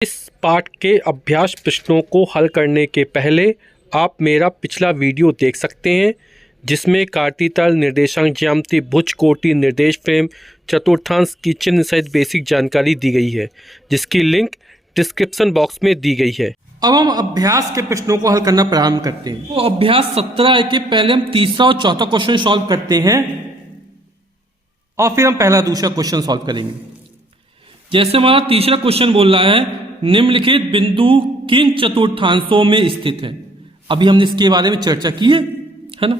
इस पाठ के अभ्यास प्रश्नों को हल करने के पहले आप मेरा पिछला वीडियो देख सकते हैं जिसमें कार्तीतल, निर्देशांक ज्यामिति, भुज, कोटि, निर्देश फ्रेम, चतुर्थांश की चिन्ह सहित बेसिक जानकारी दी गई है, जिसकी लिंक डिस्क्रिप्शन बॉक्स में दी गई है। अब हम अभ्यास के प्रश्नों को हल करना प्रारंभ करते हैं। तो अभ्यास 17 के पहले हम तीसरा और चौथा क्वेश्चन सॉल्व करते हैं और फिर हम पहला दूसरा क्वेश्चन सॉल्व करेंगे। जैसे हमारा तीसरा क्वेश्चन बोल रहा है, निम्नलिखित बिंदु किन चतुर्थांशों में स्थित है। अभी हमने इसके बारे में चर्चा की है ना,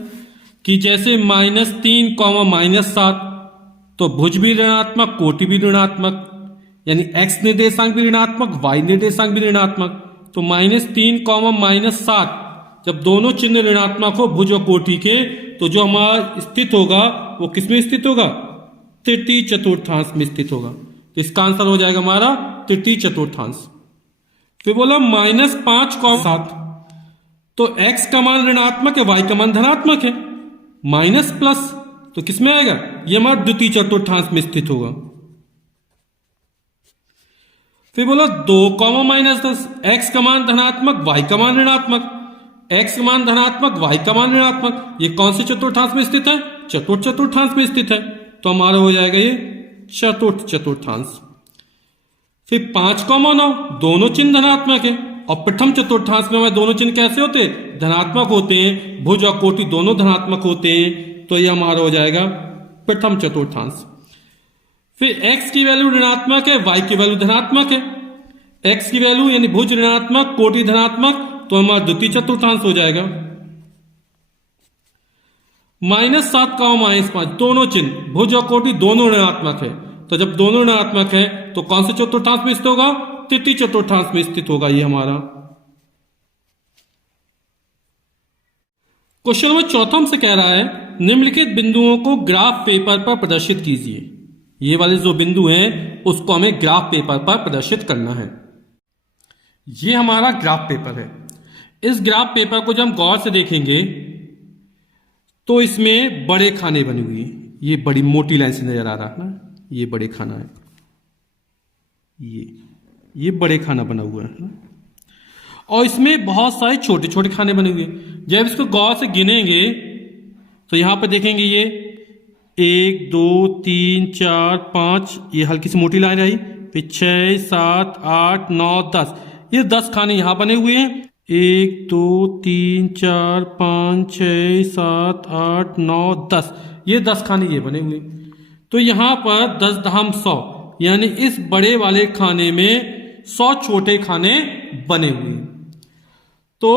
कि जैसे -3, -7, तो भुज भी ऋणात्मक, कोटि भी ऋणात्मक, यानी x निर्देशांक भी ऋणात्मक, y निर्देशांक भी ऋणात्मक। तो -3, -7 जब दोनों चिन्ह ऋणात्मक हो भुज और कोटि के, तो जो हमारा स्थित होगा वो किसमें स्थित होगा? तृतीय चतुर्थांश में स्थित होगा। तो इसका आंसर हो जाएगा हमारा तृतीय चतुर्थांश। फिर बोला -5, 7, तो x का मान ऋणात्मक है, y का मान धनात्मक है, माइनस प्लस तो किसमें आएगा? ये हमारा द्वितीय चतुर्थांश में स्थित होगा। फिर बोला 2, -10, x का मान धनात्मक, y का मान ऋणात्मक, x का मान धनात्मक, y का मान ऋणात्मक, ये कौन से चतुर्थांश में स्थित है? चतुर्थ चतुर्थांश में स्थित है। तो हमारा हो जाएगा ये चतुर्थ चतुर्थांश। फिर 5, 9, दोनों चिन्ह धनात्मक है और प्रथम चतुर्थांश में हमारे दोनों चिन्ह कैसे होते हैं? धनात्मक होते हैं। भुज और कोटि दोनों धनात्मक होते हैं, तो ये हमारा हो जाएगा प्रथम चतुर्थांश। फिर x की वैल्यू ऋणात्मक है, y की वैल्यू धनात्मक है। x की वैल्यू यानी भुज ऋणात्मक, कोटि धनात्मक, तो हमारा द्वितीय चतुर्थांश हो जाएगा। -7, -5 दोनों चिन्ह भुज और कोटि दोनों ऋणात्मक है। तो जब दोनों ऋणात्मक है तो कौन से चतुर्थांश में स्थित होगा? तृतीय चतुर्थांश में स्थित होगा ये हमारा। क्वेश्चन नंबर चौथा हमसे कह रहा है, निम्नलिखित बिंदुओं को ग्राफ पेपर पर प्रदर्शित कीजिए। ये वाले जो बिंदु हैं उसको हमें ग्राफ पेपर पर प्रदर्शित करना है। ये हमारा ग्राफ पेपर है। इस ग्राफ पेपर को जब हम गौर से देखेंगे तो इसमें बड़े खाने बनी हुई है। ये बड़ी मोटी लाइन से नजर आ रहा है ना, ये बड़े खाना है, ये बड़े खाना बना हुआ है ना? और इसमें बहुत सारे छोटे छोटे खाने बने हुए हैं। जब इसको गौर से गिनेंगे तो यहां पर देखेंगे ये 1, 2, 3, 4, 5, ये हल्की सी मोटी लाइन आई, फिर 6, 7, 8, 9, 10, ये 10 खाने यहां बने हुए हैं। 1, 2, 3, 4, 5, 6, 7, 8, 9, 10, ये 10 खाने ये बने हुए। तो यहां पर 10 दहम 100, यानी इस बड़े वाले खाने में 100 छोटे खाने बने हुए। तो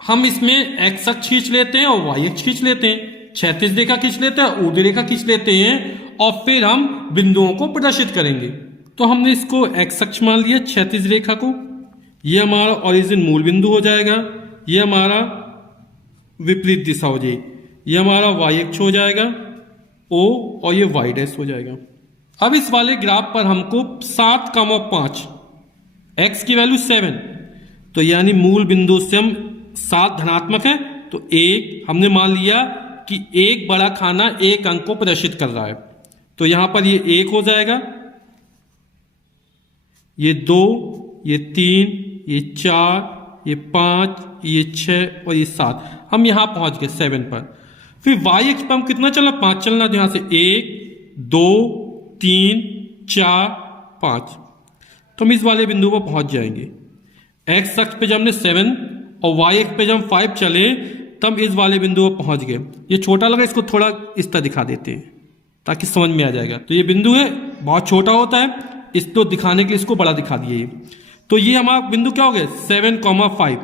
हम इसमें x अक्ष खींच लेते हैं और y अक्ष खींच लेते हैं, क्षैतिज रेखा खींच लेते हैं, ऊर्ध्व रेखा खींच लेते हैं और फिर हम बिंदुओं को प्रदर्शित करेंगे। तो हमने इसको x अक्ष मान लिया, क्षैतिज रेखा को, ये हमारा ओरिजिन मूल बिंदु हो जाएगा, ये हमारा विपरीत दिशा हो जाएगी, ये हमारा y अक्ष हो जाएगा O और ये y डैश हो जाएगा। अब इस वाले ग्राफ पर हमको 7, 5, x की वैल्यू 7, तो यानी मूल बिंदु से हम 7 धनात्मक है, तो 1 हमने मान लिया कि एक बड़ा खाना एक अंक को प्रदर्शित कर रहा है। तो यहां पर ये 1 हो जाएगा, ये 2, ये 3, ये 4, ये 5, ये 6 और ये 7। हम यहां पहुंच गए 7 पर। फिर y अक्ष पर हम कितना चलना? 5 चलना। तो यहां से 1, 2, 3, 4, 5, तो हम इस वाले बिंदु पर पहुंच जाएंगे। x अक्ष पे जब हमने 7 और y अक्ष पे जब हम 5 चले तब इस वाले बिंदु पर पहुंच गए। ये छोटा लगा, इसको थोड़ा इस तरह दिखा देते हैं ताकि समझ में आ जाएगा। तो ये बिंदु है, बहुत छोटा होता है, इसको दिखाने के लिए इसको बड़ा दिखा दिए। तो ये हमारा बिंदु क्या हो गया? 7, 5,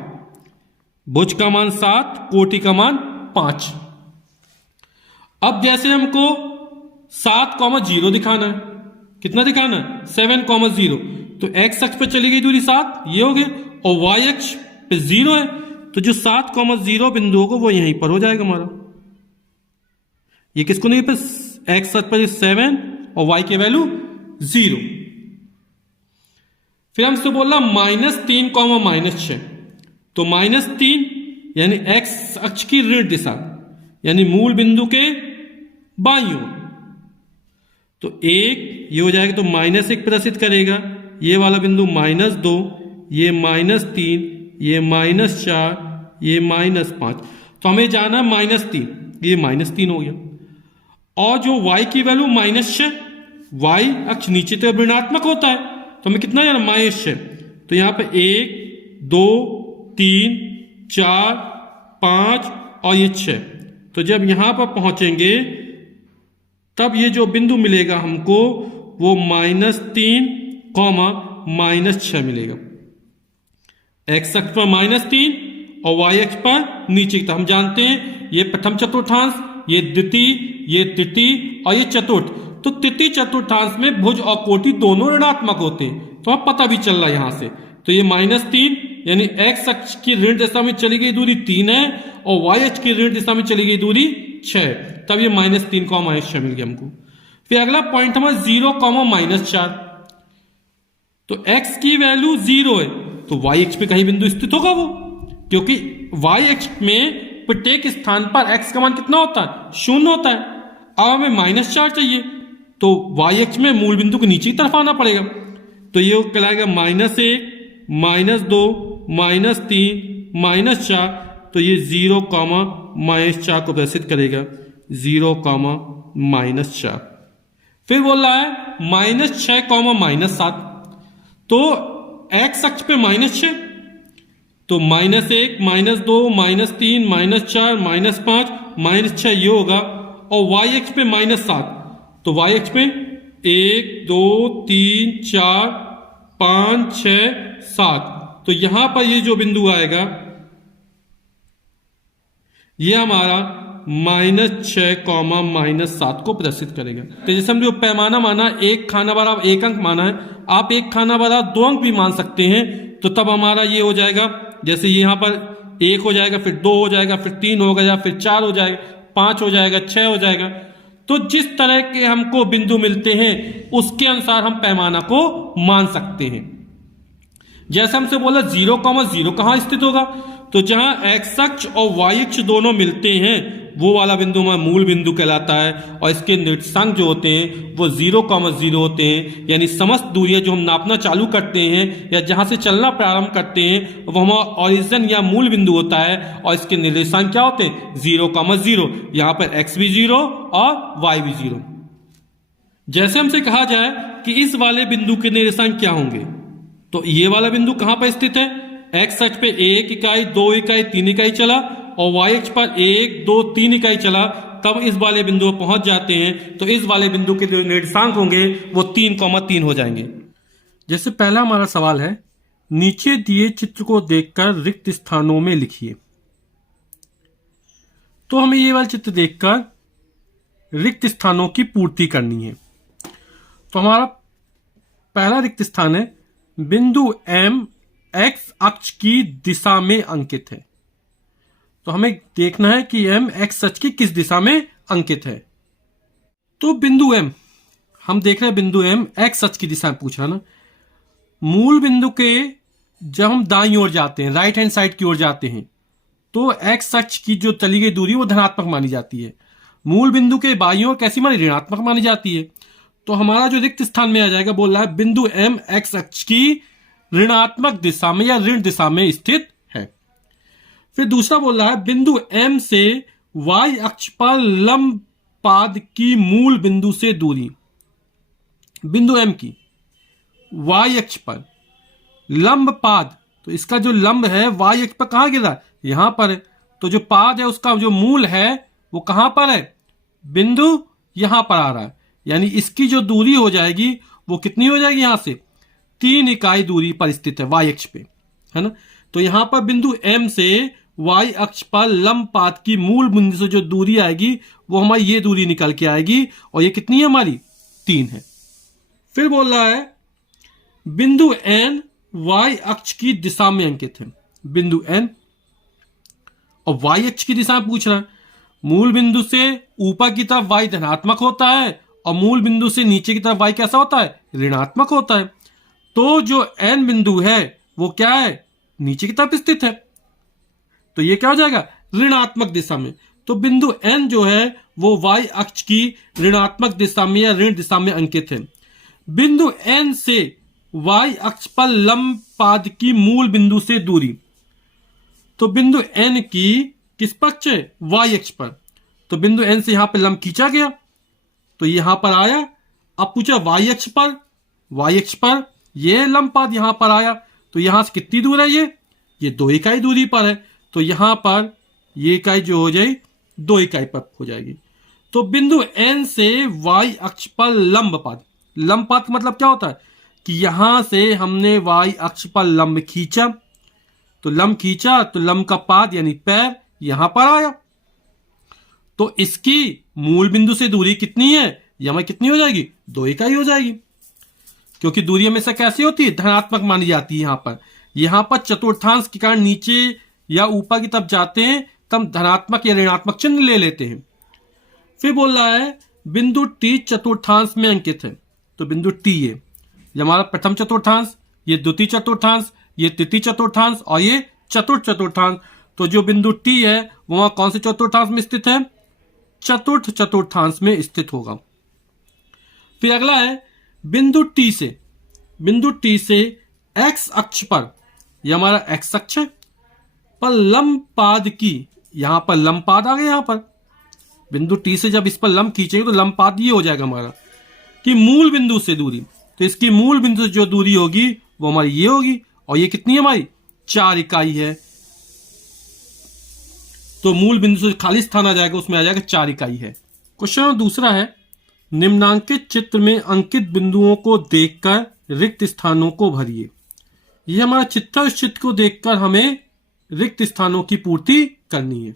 भुज का मान 7, कोटि का मान 5। अब जैसे हमको 7, 0 दिखाना है, कितना दिखाना है? 7, 0, तो x अक्ष पे चली गई दूरी 7, ये हो गया, और y अक्ष पे 0 है, तो जो 7, 0 बिंदु होगा वो यहीं पर हो जाएगा हमारा। ये किसको नहीं पे? x अक्ष पर 7 और y की वैल्यू 0। फिर हमसे बोला -3, -6, तो -3 यानी x अक्ष की ऋण दिशा, यानी मूल बिंदु के बाईं ओर, तो 1 ये हो जाएगा, तो -1 प्रदर्शित करेगा, ये वाला बिंदु -2, ये -3, ये -4, ये -5। तो हमें जाना -3, ये -3 हो गया। और जो y की वैल्यू -6, y अक्ष नीचे तो ऋणात्मक होता है, तो हमें कितना जाना -6। तो यहाँ पे 1, 2, 3, 4, 5 और ये 6। तो जब यहां पर पहुंचेंगे तब ये जो बिंदु मिलेगा हमको वो -3, -6 मिलेगा। x अक्ष पर -3 और y अक्ष पर नीचे की तरफ। हम जानते हैं ये प्रथम चतुर्थांश, ये द्वितीय, ये तृतीय और ये चतुर्थ। तो तृतीय चतुर्थांश में भुज और कोटि दोनों ऋणात्मक होते हैं, तो अब पता भी चल रहा है यहां से। तो ये -3 यानी x अक्ष की ऋण दिशा में चली गई दूरी 3 है और y अक्ष की ऋण दिशा में चली गई दूरी 6। तब ये -3 -6 मिल गया हमको। फिर अगला पॉइंट हमारा 0, -4। तो x की वैल्यू 0 है तो y अक्ष पे कहीं बिंदु स्थित होगा वो, क्योंकि y अक्ष में प्रत्येक स्थान पर x का मान कितना होता है? 0 होता है। अब हमें -4 चाहिए तो y अक्ष में मूल बिंदु के नीचे की तरफ आना पड़ेगा। तो ये कहलाएगा -1, -2, -3, -4। तो ये 0, -4 को प्रदर्शित करेगा, 0, -4। फिर बोल रहा है -6, -7। तो x अक्ष पे -6, तो -1, -2, -3, -4, -5, -6 ये होगा। और y अक्ष पे -7, तो y अक्ष पे 1, 2, 3, 4, 5, 6, 7। तो यहां पर ये जो बिंदु आएगा ये हमारा -6, -7 को प्रदर्शित करेगा। तो जैसे हम जो पैमाना माना, एक खाना बराबर 1 अंक माना है, आप एक खाना बराबर 2 अंक भी मान सकते हैं। तो तब हमारा ये हो जाएगा, जैसे यहां पर 1 हो जाएगा, फिर 2 हो जाएगा, फिर 3 हो गया, फिर 4 हो जाएगा, 5 हो जाएगा, 6 हो जाएगा। तो जिस तरह के हमको बिंदु मिलते हैं उसके अनुसार हम पैमाना को मान सकते हैं। जैसे हमसे बोला 0, 0 कहां स्थित होगा? तो जहां x अक्ष और y अक्ष दोनों मिलते हैं वो वाला बिंदु हमारा मूल बिंदु कहलाता है। और इसके निर्देशांक जो होते हैं वो 0, 0 होते हैं। यानी समस्त दूरियां जो हम नापना चालू करते हैं या जहां से चलना प्रारंभ करते हैं वो हमारा ओरिजिन या मूल बिंदु होता है। और इसके निर्देशांक क्या होते हैं? 0, 0। यहां पर x भी 0 और y भी 0। जैसे हमसे कहा जाए कि इस वाले बिंदु के निर्देशांक क्या होंगे, तो ये वाला बिंदु कहां पर स्थित है? x अक्ष पे 1 इकाई, 2 इकाई, 3 इकाई चला और y अक्ष पर 1, 2, 3 इकाई चला, तब इस वाले बिंदु पर पहुंच जाते हैं। तो इस वाले बिंदु के जो निर्देशांक होंगे वो 3, 3 हो जाएंगे। जैसे पहला हमारा सवाल है, नीचे दिए चित्र को देखकर रिक्त स्थानों में लिखिए। तो हमें ये वाला चित्र देखकर रिक्त स्थानों की पूर्ति करनी है। तो हमारा पहला रिक्त स्थान है, बिंदु M x अक्ष की दिशा में अंकित है। तो हमें देखना है कि M x अक्ष की किस दिशा में अंकित है। तो बिंदु M, हम देख रहे हैं बिंदु M x अक्ष की दिशा में पूछ रहा ना। मूल बिंदु के जब हम दाईं ओर जाते हैं, राइट हैंड साइड की ओर जाते हैं, तो x अक्ष की जो चली गई दूरी वो धनात्मक मानी जाती है। मूल बिंदु के बाईं ओर कैसी मानी? ऋणात्मक मानी जाती है। तो हमारा जो रिक्त स्थान में आ जाएगा, बोल रहा है बिंदु M x अक्ष की ऋणात्मक दिशा में या ऋण दिशा में स्थित है। फिर दूसरा बोल रहा है बिंदु M से y अक्ष पर लंब पाद की मूल बिंदु से दूरी। बिंदु M की y अक्ष पर लंब पाद, तो इसका जो लंब है y अक्ष पर कहां गिर रहा है? यहां पर है। तो जो पाद है उसका जो मूल है वो कहां पर है? बिंदु यहां पर आ रहा है। यानी इसकी जो दूरी हो जाएगी वो कितनी हो जाएगी? यहां से 3 इकाई दूरी पर स्थित है y अक्ष पे, है ना। तो यहां पर बिंदु M से y अक्ष पर लंब पाद की मूल बिंदु से जो दूरी आएगी वो हमारी ये दूरी निकल के आएगी और ये कितनी है हमारी? 3 है। फिर बोल रहा है बिंदु N y अक्ष की दिशा में अंकित है। बिंदु N और y अक्ष की दिशा में पूछ रहा है। मूल बिंदु से ऊपर की तरफ y धनात्मक होता है और मूल बिंदु से नीचे की तरफ y कैसा होता है? ऋणात्मक होता है। तो जो N बिंदु है वो क्या है? नीचे की तरफ स्थित है। तो ये क्या हो जाएगा? ऋणात्मक दिशा में। तो बिंदु N जो है वो y अक्ष की ऋणात्मक दिशा में या ऋण दिशा में अंकित है। बिंदु N से y अक्ष पर लंब पाद की मूल बिंदु से दूरी। तो बिंदु n की किस पक्ष है? y अक्ष पर। तो बिंदु n से यहां पर लंब खींचा गया, तो यहां पर आया। अब पूछा y अक्ष पर, y अक्ष पर ये लंब पाद यहां पर आया, तो यहां से कितनी दूर है? ये 2 इकाई दूरी पर है। तो यहां पर ये इकाई जो हो जाएगी 2 इकाई पर हो जाएगी। तो बिंदु n से y अक्ष पर लंब पाद, लंब पाद का मतलब क्या होता है कि यहां से हमने y अक्ष पर लंब खींचा, तो लंब खींचा तो लंब का पाद यानी पैर यहां पर आया। तो इसकी मूल बिंदु से दूरी कितनी है? यहां कितनी हो जाएगी? 2 इकाई हो जाएगी, क्योंकि दूरी हमेशा कैसी होती है? धनात्मक मानी जाती है। यहां पर चतुर्थांश के कारण नीचे या ऊपर की तरफ जाते हैं तब धनात्मक या ऋणात्मक चिन्ह ले लेते हैं। फिर बोल रहा है बिंदु टी चतुर्थांश में अंकित है। तो बिंदु टी है, ये हमारा प्रथम चतुर्थांश, ये द्वितीय चतुर्थांश, ये तृतीय चतुर्थांश और ये चतुर्थ चतुर्थांश। तो जो बिंदु टी है वह कौन से चतुर्थांश में स्थित है? चतुर्थ चतुर्थांश में स्थित होगा। फिर अगला है बिंदु टी से एक्स अक्ष पर, यह हमारा एक्स अक्ष है, पर लंब पाद की, यहां पर लंब पाद आ गया। यहां पर बिंदु टी से जब इस पर लंब खींचेंगे तो लंब पाद ये हो जाएगा हमारा कि मूल बिंदु से दूरी। तो इसकी मूल बिंदु से जो दूरी होगी वो हमारी ये होगी, और ये कितनी है हमारी? 4 इकाई है। तो मूल बिंदु से खाली स्थान आ जाएगा, उसमें आ जाएगा 4 इकाई है। क्वेश्चन दूसरा है निम्नांकित चित्र में अंकित बिंदुओं को देखकर रिक्त स्थानों को भरिए। यह हमारा चित्र, इस चित्र को देखकर हमें रिक्त स्थानों की पूर्ति करनी है।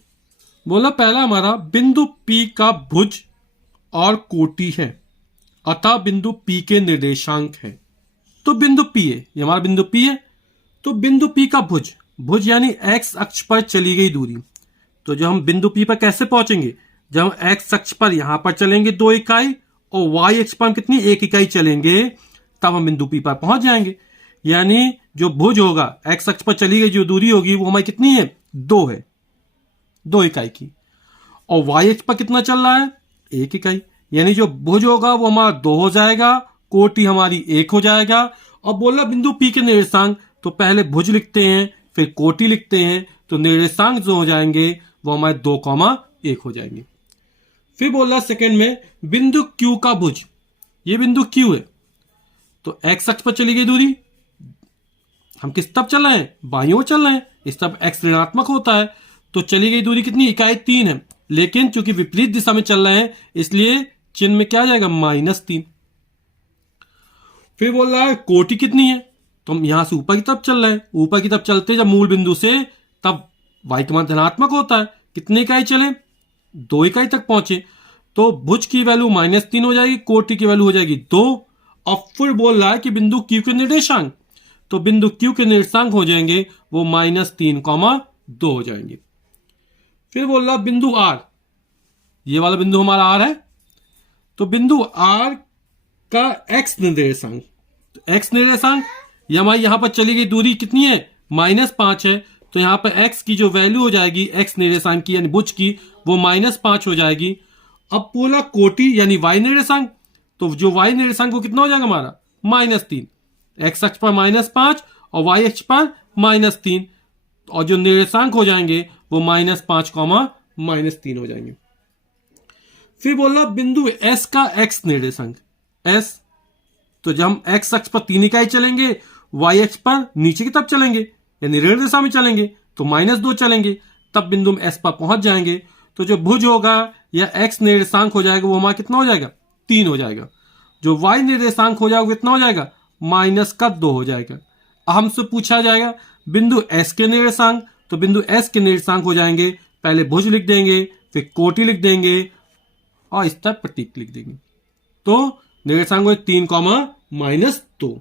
बोला पहला हमारा बिंदु P का भुज और कोटि है, अतः बिंदु P के निर्देशांक है। तो बिंदु P है, ये हमारा बिंदु P है। तो बिंदु P का भुज, भुज यानी x अक्ष पर चली गई दूरी। तो जब हम बिंदु P पर कैसे पहुंचेंगे? जब हम x अक्ष पर यहां पर चलेंगे 2 इकाई और y अक्ष पर हम कितनी 1 इकाई चलेंगे, तब हम बिंदु P पर पहुंच जाएंगे। यानी जो भुज होगा, x अक्ष पर चली गई जो दूरी होगी वो हमारी कितनी है? 2 है, 2 इकाई की। और y अक्ष पर कितना चल रहा है? 1 इकाई। यानी जो भुज होगा वो हमारा 2 हो जाएगा, कोटि हमारी 1 हो जाएगा। और बोला बिंदु P के निर्देशांक, तो पहले भुज लिखते हैं फिर कोटि लिखते हैं, तो निर्देशांक जो हो जाएंगे वो हमारे 2,1 हो जाएंगे। फिर बोल रहा सेकेंड में बिंदु Q का भुज, ये बिंदु Q है। तो x अक्ष पर चली गई दूरी, हम किस तरफ चल रहे हैं? बाईं ओर चल रहे हैं, इस तरफ x ऋणात्मक होता है। तो चली गई दूरी कितनी? इकाई 3 है, लेकिन चूंकि विपरीत दिशा में चल रहे हैं इसलिए चिन्ह में क्या आ जाएगा? -3। फिर बोल रहा है कोटि कितनी है? तो हम यहां से ऊपर की तरफ चल रहे हैं, ऊपर की तरफ चलते जब मूल बिंदु से, तब y का मान धनात्मक होता है। कितने इकाई चले? 2 इकाई तक पहुंचे। तो भुज की वैल्यू -3 हो जाएगी, कोटि की वैल्यू हो जाएगी 2। और फिर बोल रहा है कि बिंदु Q के निर्देशांक, तो बिंदु Q के निर्देशांक हो जाएंगे वो -3,2 हो जाएंगे। फिर बोल रहा बिंदु R, ये वाला बिंदु हमारा R है। तो बिंदु R का x निर्देशांक, तो x निर्देशांक ये हमारी यहां पर चली गई दूरी कितनी है? -5 है। तो यहां पर x की जो वैल्यू हो जाएगी x निर्देशांक की यानी भुज की, वो -5 हो जाएगी। अब बोला कोटि यानी y निर्देशांक, तो जो y निर्देशांक वो कितना हो जाएगा हमारा? -3। x अक्ष पर -5 और y अक्ष पर -3, और जो निर्देशांक हो जाएंगे वो -5, -3 हो जाएंगे। फिर बोला बिंदु S का x निर्देशांक, S, तो जब हम x अक्ष पर 3 इकाई चलेंगे, y अक्ष पर नीचे की तरफ चलेंगे यानी ऋण दिशा में चलेंगे तो -2 चलेंगे, तब बिंदु S पर पहुंच जाएंगे। तो जो भुज होगा या x निर्देशांक हो जाएगा वो हमारा कितना हो जाएगा? 3 हो जाएगा। जो y निर्देशांक हो जाएगा कितना हो जाएगा? -2 हो जाएगा। हमसे पूछा जाएगा बिंदु S के निर्देशांक, तो बिंदु S के निर्देशांक हो जाएंगे, पहले भुज लिख देंगे फिर कोटि लिख देंगे और इस तरह प्रतीक लिख देंगे। तो निर्देशांक 3, -2।